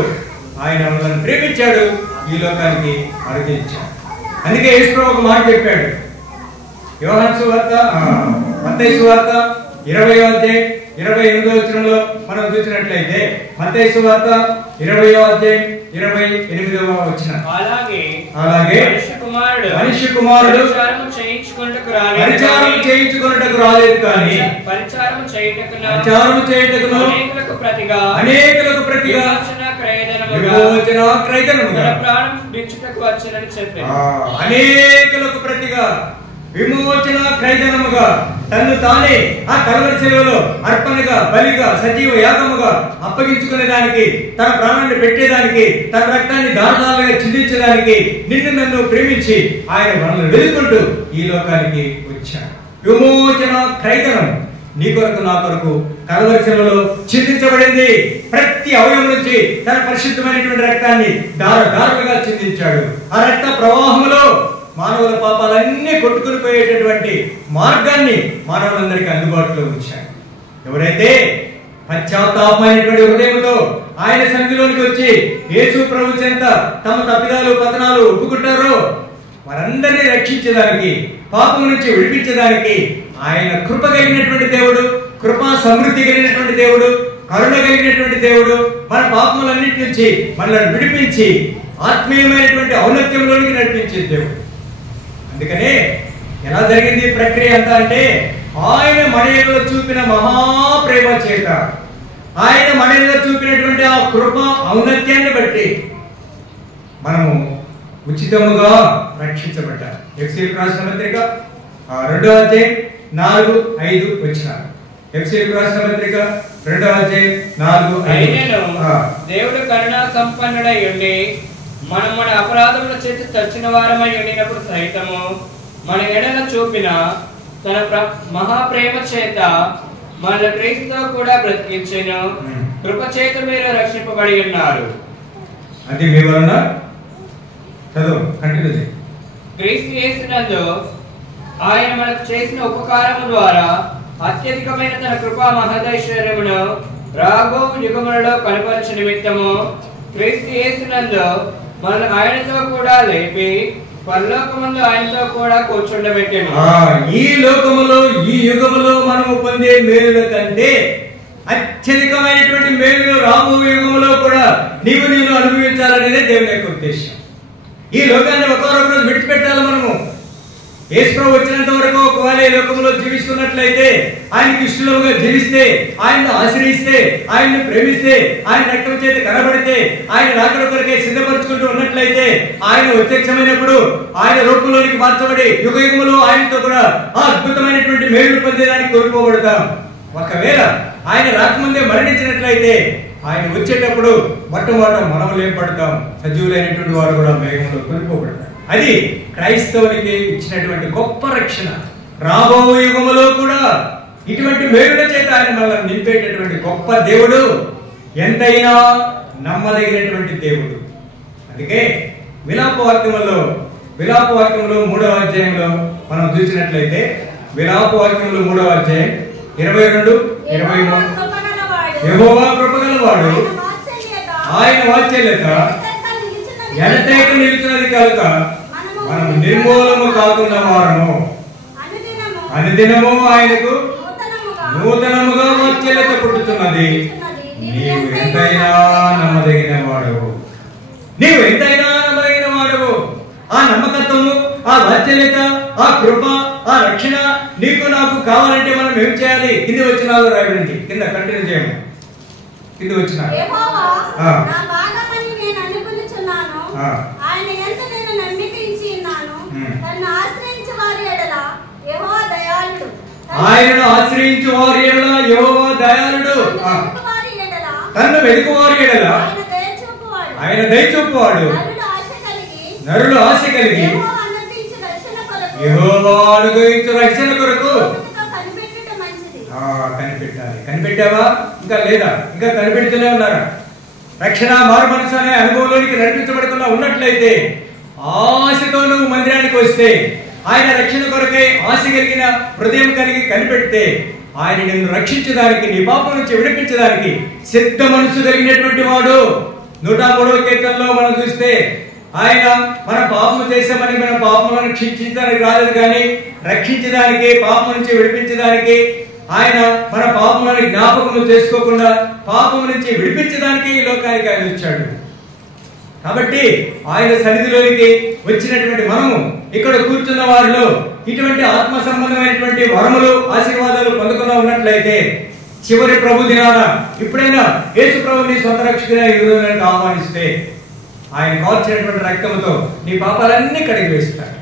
ఆయన మనల్ని ప్రేమించాడు, ఈ లోకానికి అనుగ్రహించాడు. అందుకే యేసు ప్రభు ఒక మాట చెప్పాడు. యోహాను సువార్త, మత్తయి సువార్త 20వ అధ్యాయం 28వ వచనంలో మనం చూసినట్లయితే మత్తయి సువార్త 20వ అధ్యాయం 28వ వచనం, అలాగే మనిషి కుమారుడు పరిచారము చేయించుకొనుటకు రాలేదు కానీ పరిచారము చేయుటకును అనేకులకు ప్రతిగా విమోచన క్రయధనముగా ప్రాణం విడిచుటకు వచ్చెనని చెప్పాడు. అనేకులకు ప్రతిగా విమోచన క్రయధనముగా తన్ను తానే ఆ కల్వరి శిలువలో అర్పణగా, బలిగా, సజీవ యాగముగా అప్పగించుకునే దానికి, తన ప్రాణాన్ని పెట్టేదానికి, తన రక్తాన్ని దారుణాలుగా చిందించడానికి నిన్ను నన్ను ప్రేమించి ఆయన మనల్ని వెతుక్కుంటూ ఈ లోకానికి వచ్చాడు. విమోచన క్రయధనం నీ కొరకు నా కొరకు కల్వరి శిలువలో చిందించబడింది. ప్రతి అవయవం నుంచి తన పరిశుద్ధమైనటువంటి రక్తాన్ని దారులుగా చిందించాడు. ఆ రక్త ప్రవాహంలో మానవుల పాపాలన్నీ కొట్టుకుని పోయేటటువంటి మార్గాన్ని మానవులందరికీ అందుబాటులో ఉంచాడు. ఎవరైతే పశ్చాత్తాపమైనటువంటి హృదయంతో ఆయన సన్నిధిలోనికి వచ్చి యేసు ప్రభు చెంత తమ తప్పిదాలు పతనాలు ఒప్పుకుంటారో వారందరినీ రక్షించేదానికి, పాపం నుంచి విడిపించేదానికి ఆయన కృప కలిగినటువంటి దేవుడు, కృపా సమృద్ధి కలిగినటువంటి దేవుడు, కరుణ కలిగినటువంటి దేవుడు, మన పాపములన్నిటి నుంచి మనల్ని విడిపించి ఆత్మీయమైనటువంటి ఔన్నత్యంలోనికి నడిపించే దేవుడు. అందుకనే ఎలా జరిగింది ప్రక్రియ అంతా అంటే ఆయన మనలో చూపిన మహాప్రేమ చేత, ఆయన మనలో చూపినటువంటి ఆ కృప ఔన్నత్యాన్ని బట్టి మనము ఉచితముగా రక్షించబడ్డారు. ఎఫెసీయులకు రాసిన పత్రిక 2వ అధ్యాయం 4-5 వచనాలు. ఎఫెసీయులకు రాసిన పత్రిక 2వ అధ్యాయం 4-5. దేవుడు కరుణా సంపన్నుడై ఉండి మనం మన అపరాధముల చేత చచ్చిన వారమై ఉండినప్పుడు సైతము మన ఎడల చూపిన తన మహాప్రేమ చేత మన క్రీస్తుతో కూడా బ్రతికించెను. కృపచేత మీరు రక్షింపబడి ఉన్నారు. అది మీ వలన చదువు కంటిన్యూ చేయి. క్రీస్తు యేసునందు ఆయన మనకు చేసిన ఉపకారము ద్వారా అత్యధికమైన తన కృపా మహదైశ్వర్యమును రాబో యుగములలో కనపరచు నిమిత్తము క్రీస్తు యేసునందు మనల్ని ఆయనతో కూడా లేపి పరలోకమందు ఆయనతో కూడా కూర్చుండబెట్టెను. ఈ లోకములో ఈ యుగములో మనము పొందే మేలుల కంటే అత్యధికమైనటువంటి మేలులు రాబో యుగములో కూడా నీవు నేను అనుభవించాలనేదే దేవుని యొక్క ఉద్దేశం. ఈ లోకాన్ని ఒకరోజు విడిచిపెట్టాలి. మనము యేసుప్రభు వచ్చినంత వరకు ఒకవేళ ఈ లోకంలో జీవిస్తున్నట్లయితే, ఆయనకి ఇష్టలుగా జీవిస్తే, ఆయన్ని ఆశ్రయిస్తే, ఆయన్ని ప్రేమిస్తే, ఆయన రక్తం చేత కనబడితే, ఆయన రాకడ కొరకే సిద్ధపరచుకుంటూ ఉన్నట్లయితే, ఆయన ప్రత్యక్షమైనప్పుడు ఆయన రూపంలోనికి మార్చబడి యుగ యుగములో ఆయనతో కూడా ఆ అద్భుతమైనటువంటి మేలు పొందేదానికి కోల్పోబడతాం. ఒకవేళ ఆయన రాకముందే మరణించినట్లయితే ఆయన వచ్చేటప్పుడు మొట్టమొదట మనం లేపడతాం. సజీవులైనటువంటి వారు కూడా మేఘంలో కొనిపోబడతారు. అది క్రైస్తవునికి ఇచ్చినటువంటి గొప్ప రక్షణ. రాబో యుగములో కూడా ఇటువంటి మేలుల చేత ఆయన మనల్ని నింపేటటువంటి గొప్ప దేవుడు, ఎంతైనా నమ్మదగినటువంటి దేవుడు. అందుకే విలాపవాక్యములో 3వ అధ్యాయంలో మనం చూసినట్లయితే, విలాపవాక్యములో 3వ అధ్యాయం 22, 23 యెహోవా కృపగలవాడు, ఆయన వాత్సల్యత ఎడతెగక నిలిచినది కనుక మనము నిర్మూలము కాకుండా వారము అనుదినము ఆయనకు నూతనముగా వాత్సల్యత పుట్టుతున్నది. నీవు ఎంతైనా నమ్మదగిన వాడవు. ఆ నమ్మకత్వము, ఆ వాత్సల్యత, ఆ కృప, ఆ రక్షణ నీకు నాకు కావాలంటే మనం ఏం చేయాలి? కింది వచ్చినాలు రాయబడింది. కింద కంటిన్యూ చేయము. కింది వచ్చిన ఆయన ఎంత నేను నమ్మిక ఇచ్చి ఉన్నాను. తనను ఆశ్రయించు వారి ఎడల యెహోవా దయాళుడు. ఆయనను ఆశ్రయించు వారి ఎడల యెహోవా దయాళుడు. తన్ను వెతుకువారి ఎడల ఆయన దయ చూపువాడు. నరులు ఆశ కలిగి యెహోవా అనుగ్రహించు రక్షణ కొరకు కనిపెట్టాలి. కనిపెట్టావా? ఇంకా లేదా? ఇంకా కనిపెడుతూనే ఉన్నారా? రక్షణ మారు మనసు అనే అనుభవంలోనికి నడిపించబడకుండా ఉన్నట్లయితే, ఆశతో నువ్వు మందిరానికి వస్తే, ఆయన రక్షణ కొరకై ఆశ కలిగిన హృదయం కలిగి కనిపెడితే, ఆయన నిన్ను రక్షించడానికి, నీ పాపం నుంచి విడిపించడానికి సిద్ధ మనసు కలిగినటువంటి వాడు. 103వ కీర్తనలో మనం చూస్తే, ఆయన మన పాపము చేశామని మన పాపములను శిక్షించడానికి రాలేదు, కానీ రక్షించడానికి, పాపం నుంచి విడిపించడానికి, ఆయన మన పాపములను జ్ఞాపకము చేసుకోకుండా పాపము నుంచి విడిపించడానికి ఈ లోకానికి ఆయన వచ్చాడు. కాబట్టి ఆయన సన్నిధిలోనికి వచ్చినటువంటి మనము ఇక్కడ కూర్చున్న వారిలో ఇటువంటి ఆత్మ సంబంధమైనటువంటి వరములు, ఆశీర్వాదాలు పొందుకున్నా ఉన్నట్లయితే, చివరి ప్రభు దినాన ఇప్పుడైనా యేసు ప్రభుని సొంత రక్షకుడిగా ఆహ్వానిస్తే, ఆయన కాల్చినటువంటి రక్తముతో నీ పాపాలన్నీ కడిగి వేస్తాడు.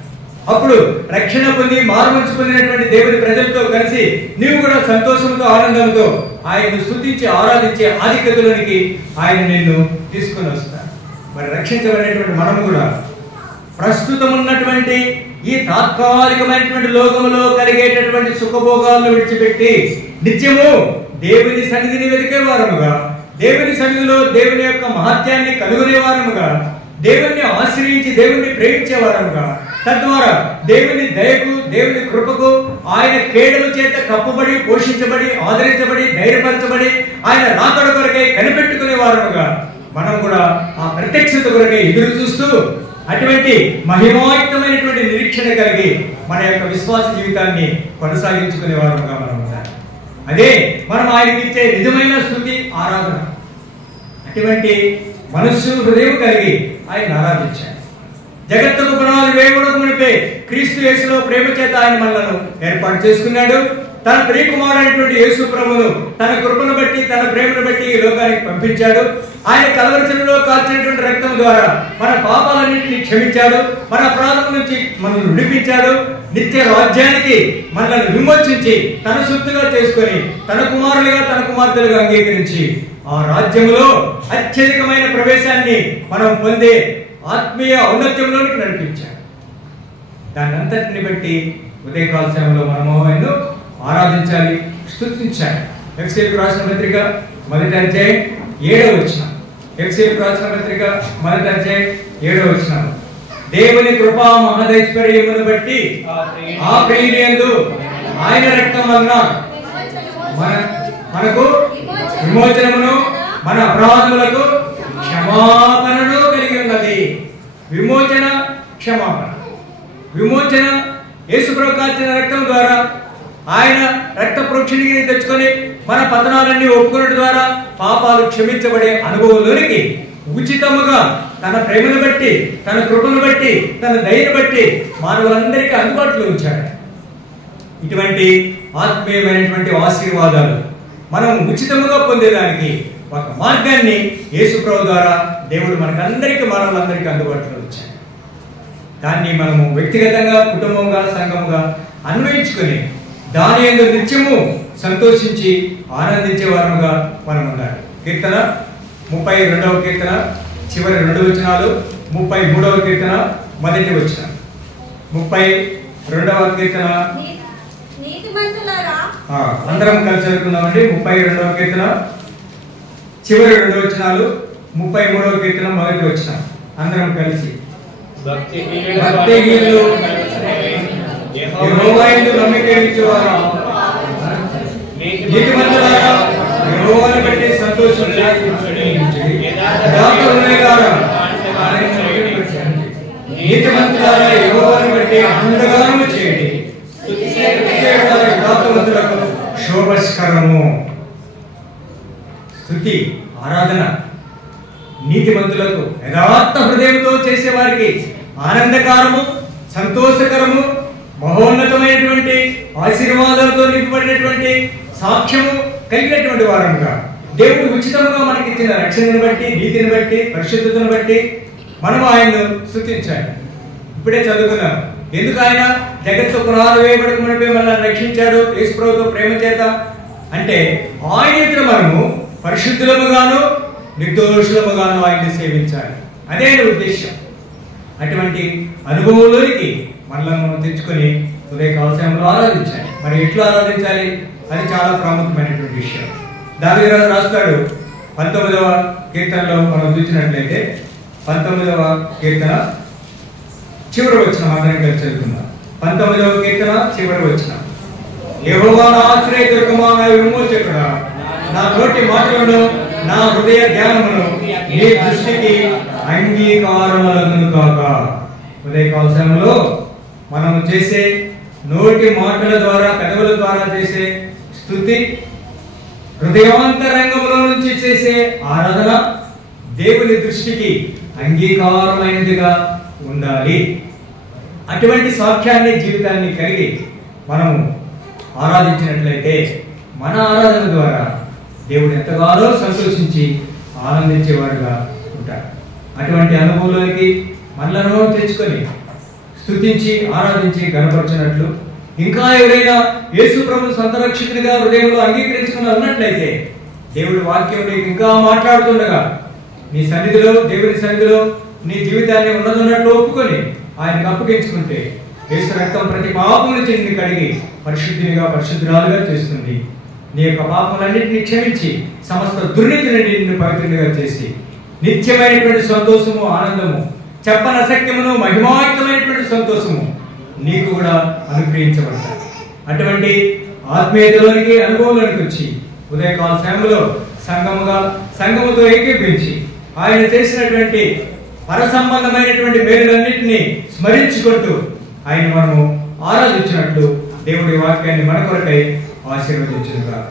అప్పుడు రక్షణ పొంది మారుమనసు పొందినటువంటి దేవుని ప్రజలతో కలిసి నీవు కూడా సంతోషంతో, ఆనందంతో ఆయన్ను స్తుతించి ఆరాధించే ఆధిక్యతలోనికి ఆయన నిన్ను తీసుకుని వస్తాడు. మరి రక్షించబడినటువంటి మనము కూడా ప్రస్తుతం ఉన్నటువంటి ఈ తాత్కాలికమైనటువంటి లోకములో కలిగేటటువంటి సుఖభోగాలను విడిచిపెట్టి నిత్యము దేవుని సన్నిధిని వెతికే వారముగా, దేవుని సన్నిధిలో దేవుని యొక్క మహత్యాన్ని కనుగొనే వారముగా, దేవుణ్ణి ఆశ్రయించి దేవుణ్ణి ప్రేమించే వారముగా, తద్వారా దేవుని దయకు, దేవుని కృపకు, ఆయన కేడల చేత కప్పబడి, పోషించబడి, ఆదరించబడి, ధైర్యపరచబడి, ఆయన రాకడ కొరకై కనిపెట్టుకునే వారముగా మనం కూడా ఆ ప్రత్యక్షత కొరకై ఎదురు చూస్తూ అటువంటి మహిమాయుక్తమైనటువంటి నిరీక్షణ కలిగి మన యొక్క విశ్వాస జీవితాన్ని కొనసాగించుకునే వారముగా మనం ఉండాలి. అదే మనం ఆయనకి ఇచ్చే నిజమైన స్తుతి, ఆరాధన. అటువంటి మనస్సు, హృదయం కలిగి ఆయన ఆరాధించాడు. జగత్తుకు పునాది వేయబడక మునిపే క్రీస్తు యేసులో ప్రేమ చేత ఆయన మనలను ఏర్పాటు చేసుకున్నాడు. తన ప్రియకుమారుడైనటువంటి యేసు ప్రభువును తన కృపను బట్టి, తన ప్రేమను బట్టి ఈ లోకానికి పంపించాడు. ఆయన కల్వరి శిలువలో కాల్చినటువంటి రక్తం ద్వారా మన పాపాలన్నింటినీ క్షమించాడు. మన అపరాధం నుంచి మనల్ని విడిపించాడు. నిత్య రాజ్యానికి మనల్ని విమోచించి తన సొత్తుగా చేసుకొని తన కుమారులుగా, తన కుమార్తెలుగా అంగీకరించి ఆ రాజ్యంలో అత్యధికమైన ప్రవేశాన్ని మనం పొందే ఆత్మీయ ఔన్నత్యంలోనికి నడిపించాడు. దాన్ని అంతటిని బట్టి ఉదయకాల సమయంలో మనము ఆయన్ను ఆరాధించాలి, స్తుతించాలి. ఎఫెసీయులకు రాసిన పత్రిక మొదటి అధ్యాయం 7వ వచనం. ఎఫెసీయులకు రాసిన పత్రిక మొదటి అధ్యాయం 7వ వచనం. దేవుని కృపా మహదైశ్వర్యమును బట్టి ఆ ప్రియునియందు ఆయన రక్తం వలన మనకు విమోచనమును మన అపరాధములకు క్షమాపణను కలిగి ఉన్నది. విమోచన, క్షమాపణ. విమోచన యేసుప్రభు కార్చిన రక్తం ద్వారా, ఆయన రక్త ప్రోక్షణిని తెచ్చుకొని మన పతనాలన్నీ ఒప్పుకోవడం ద్వారా పాపాలు క్షమించబడే అనుభవంలోనికి ఉచితముగా తన ప్రేమను బట్టి, తన కృపను బట్టి, తన దయను బట్టి మానవులందరికీ అందుబాటులో ఉంచాడు. ఇటువంటి ఆత్మీయమైనటువంటి ఆశీర్వాదాలు మనం ఉచితముగా పొందేదానికి ఒక మార్గాన్ని యేసుప్రభు ద్వారా దేవుడు మనకందరికీ, మానవులందరికీ అందుబాటులో ఉంచాడు. దాన్ని మనము వ్యక్తిగతంగా, కుటుంబంగా, సంఘముగా అన్వయించుకొని దాని యందు నిత్యము సంతోషించి ఆనందించే వారముగా మనం ఉండాలి. కీర్తన 32వ కీర్తన చివరి 2 వచనాలు, 33వ కీర్తన మొదటి వచనం. 32వ కీర్తన అందరం కలిసి చదువుకుందామండి. 32వ కీర్తన చివరి 2 వచనాలు, 33వ కీర్తన మొదటి వచనం. అందరం కలిసి. భక్తిహీనులు యెహోవా యందు నమ్మిక ఉంచువారు నీతిమంతులారా యెహోవాను బట్టి సంతోషించుడి. యథార్థవంతులారా నీతిమంతులారా యెహోవాను బట్టి ఆనందగానము చేయండి. యథార్థవంతులకు శోభస్కరము. స్తుతి, ఆరాధన నీతిమంతులకు, యథార్థ హృదయంతో చేసే వారికి ఆనందకరము, సంతోషకరము, మహోన్నతమైనటువంటి ఆశీర్వాదాలతో నింపబడినటువంటి సాక్ష్యము కలిగినటువంటి వారముగా దేవుడు ఉచితంగా మనకి ఇచ్చిన రక్షణను బట్టి, నీతిని బట్టి, పరిశుద్ధతను బట్టి మనం ఆయన్ను స్తుతించాలి. ఇప్పుడే చదువుకున్నాం. ఎందుకు ఆయన జగత్తు పునాది వేయబడక మునిపే మనల్ని రక్షించాడు యేసుప్రభుతో ప్రేమ చేత అంటే ఆయన ఎదుట మనము పరిశుద్ధులముగాను నిర్దోషులముగాను ఆయన్ని సేవించాలి. అదే ఆయన ఉద్దేశం. అటువంటి అనుభవంలోనికి మనల్ని మనం తెచ్చుకొని ఉదయకాల సమయంలో ఆరాధించాలి. మరి ఎట్లా ఆరాధించాలి? అది చాలా ప్రాముఖ్యమైనటువంటి విషయం. దావీదు రాజు రాస్తాడు 19వ కీర్తనలో మనం చూసినట్లయితే 19వ కీర్తన చివరి వచనం అందరం కలిసి చదువుకుందాం. 19వ కీర్తన చివరి వచనం. యెహోవా నా ఆశ్రయదుర్గమా, నా విమోచకుడా, నా నోటి మాటలను, నా హృదయ ధ్యానమును నీ దృష్టికి అంగీకారములను కాక. ఉదయకాల సమయంలో మనం చేసే నోటి మాటల ద్వారా, పెదవుల ద్వారా చేసే స్తుతి, హృదయాంతరంగంలో నుంచి చేసే ఆరాధన దేవుని దృష్టికి అంగీకారమైనదిగా ఉండాలి. అటువంటి సాక్ష్యాన్ని, జీవితాన్ని కలిగి మనము ఆరాధించినట్లయితే మన ఆరాధన ద్వారా దేవుడు ఎంతగానో సంతోషించి ఆనందించేవాడుగా ఉంటాడు. అటువంటి అనుభవంలోనికి మనలను తెచ్చుకొని స్తుతించి ఆరాధించి గణపరచినట్లు ఇంకా ఎవరైనా యేసు ప్రభువు సొంత రక్షకుడిగా హృదయంలో అంగీకరించుకుని ఉన్నట్లయితే దేవుడి వాక్యం నీకు ఇంకా మాట్లాడుతుండగా నీ సన్నిధిలో, దేవుని సన్నిధిలో నీ జీవితాన్ని ఉన్నదన్నట్లు ఒప్పుకొని ఆయనకు అప్పగించుకుంటే యేసు రక్తం ప్రతి పాపం నుంచి నిన్ను కడిగి పరిశుద్ధినిగా, పరిశుద్ధురాలుగా చేస్తుంది. నీ యొక్క పాపములన్నింటినీ క్షమించి సమస్త దుర్నీతి నుండి నిన్ను పవిత్రునిగా చేసి నిత్యమైనటువంటి సంతోషము, ఆనందము, చెప్పనశక్యమును మహిమాయుక్తమైనటువంటి సంతోషము నీకు కూడా అనుగ్రహించబడతాయి. అటువంటి ఆత్మీయతలోనికి, అనుభవంలోనికి వచ్చి ఉదయకాల సమయంలో సంఘముతో ఏకీపించి ఆయన చేసినటువంటి పర సంబంధమైనటువంటి మేలులన్నింటినీ స్మరించుకుంటూ ఆయన మనము ఆరాధించినట్లు దేవుడి వాక్యాన్ని మన కొరకై ఆశీర్వదించుగాక.